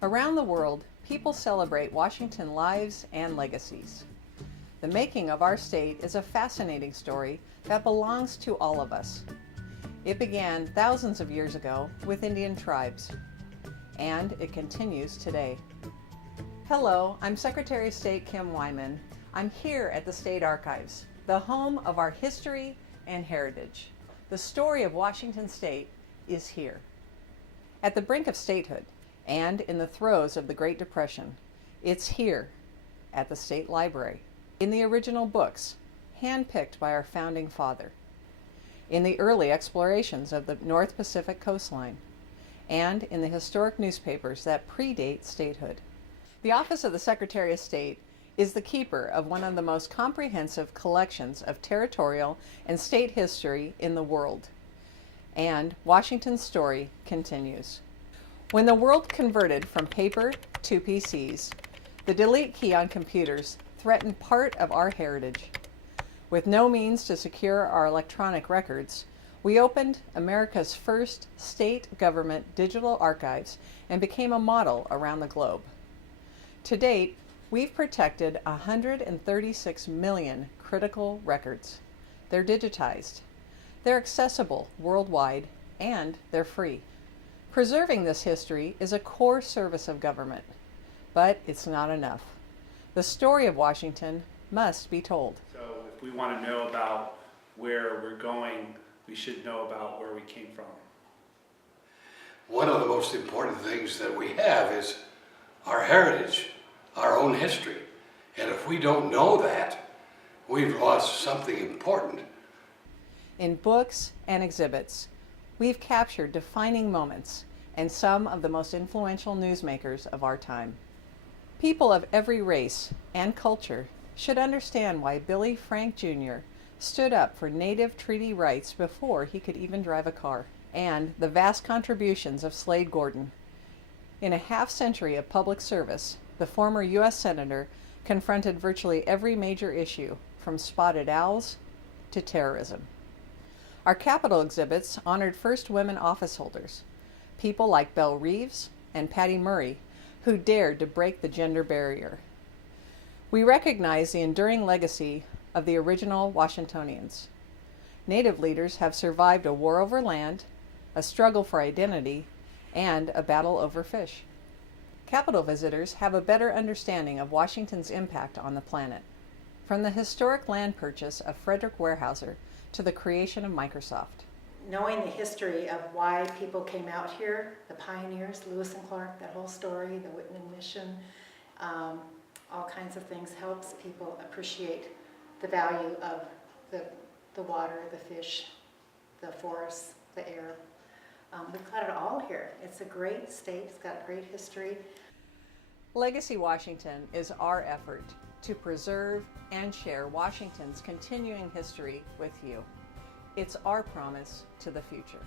Around the world, people celebrate Washington lives and legacies. The making of our state is a fascinating story that belongs to all of us. It began thousands of years ago with Indian tribes, and it continues today. Hello, I'm Secretary of State Kim Wyman. I'm here at the State Archives, the home of our history and heritage. The story of Washington State is here. At the brink of statehood and in the throes of the Great Depression, it's here at the State Library, in the original books, handpicked by our founding father, in the early explorations of the North Pacific coastline, and in the historic newspapers that predate statehood. The Office of the Secretary of State is the keeper of one of the most comprehensive collections of territorial and state history in the world. And Washington's story continues. When the world converted from paper to PCs, the delete key on computers threatened part of our heritage. With no means to secure our electronic records, we opened America's first state government digital archives and became a model around the globe. To date, we've protected 136 million critical records. They're digitized, they're accessible worldwide, and they're free. Preserving this history is a core service of government, but it's not enough. The story of Washington must be told. So if we want to know about where we're going, we should know about where we came from. One of the most important things that we have is our heritage, our own history. And if we don't know that, we've lost something important. In books and exhibits, we've captured defining moments and some of the most influential newsmakers of our time. People of every race and culture should understand why Billy Frank Jr. stood up for Native treaty rights before he could even drive a car, and the vast contributions of Slade Gorton. In a half-century of public service, the former U.S. Senator confronted virtually every major issue, from spotted owls to terrorism. Our Capitol exhibits honored first women office holders, people like Belle Reeves and Patty Murray, who dared to break the gender barrier. We recognize the enduring legacy of the original Washingtonians. Native leaders have survived a war over land, a struggle for identity, and a battle over fish. Capitol visitors have a better understanding of Washington's impact on the planet, from the historic land purchase of Frederick Weyerhaeuser to the creation of Microsoft. Knowing the history of why people came out here, the pioneers, Lewis and Clark, that whole story, the Whitman mission, all kinds of things, helps people appreciate the value of the water, the fish, the forests, the air. We've got it all here. It's a great state. It's got great history. Legacy Washington is our effort to preserve and share Washington's continuing history with you. It's our promise to the future.